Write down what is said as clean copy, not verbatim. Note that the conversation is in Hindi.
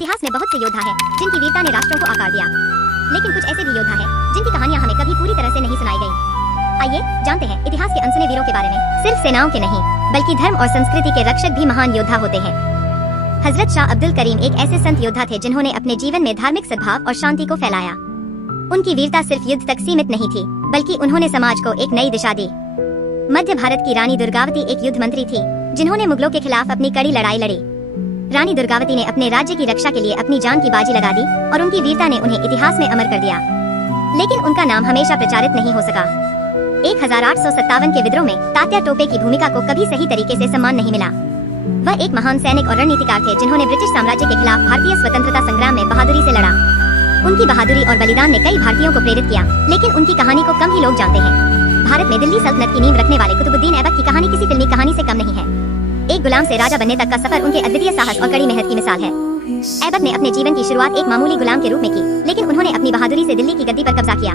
इतिहास में बहुत से योद्धा हैं जिनकी वीरता ने राष्ट्रों को आकार दिया, लेकिन कुछ ऐसे भी योद्धा हैं जिनकी कहानियां हमें कभी पूरी तरह से नहीं सुनाई गई। आइए जानते हैं इतिहास के अनसुने वीरों के बारे में। सिर्फ सेनाओं के नहीं बल्कि धर्म और संस्कृति के रक्षक भी महान योद्धा होते हैं। हजरत शाह अब्दुल करीम एक ऐसे संत योद्धा थे जिन्होंने अपने जीवन में धार्मिक सद्भाव और शांति को फैलाया। उनकी वीरता सिर्फ युद्ध तक सीमित नहीं थी, बल्कि उन्होंने समाज को एक नई दिशा दी। मध्य भारत की रानी दुर्गावती एक युद्ध मंत्री थी जिन्होंने मुगलों के खिलाफ अपनी कड़ी लड़ाई लड़ी। रानी दुर्गावती ने अपने राज्य की रक्षा के लिए अपनी जान की बाजी लगा दी और उनकी वीरता ने उन्हें इतिहास में अमर कर दिया। लेकिन उनका नाम हमेशा प्रचारित नहीं हो सका। 1857 के विद्रोह में तात्या टोपे की भूमिका को कभी सही तरीके से सम्मान नहीं मिला। वह एक महान सैनिक और रणनीतिकार थे जिन्होंने ब्रिटिश साम्राज्य के खिलाफ भारतीय स्वतंत्रता संग्राम में बहादुरी से लड़ा। उनकी बहादुरी और बलिदान ने कई भारतीयों को प्रेरित किया, लेकिन उनकी कहानी को कम ही लोग जानते हैं। भारत में दिल्ली सल्तनत की नींव रखने वाले कुतुबुद्दीन ऐबक की कहानी किसी फिल्मी कहानी से कम नहीं है। एक गुलाम से राजा बनने तक का सफर उनके अद्वितीय साहस और कड़ी मेहनत की मिसाल है। ऐबक ने अपने जीवन की शुरुआत एक मामूली गुलाम के रूप में की, लेकिन उन्होंने अपनी बहादुरी से दिल्ली की गद्दी पर कब्जा किया।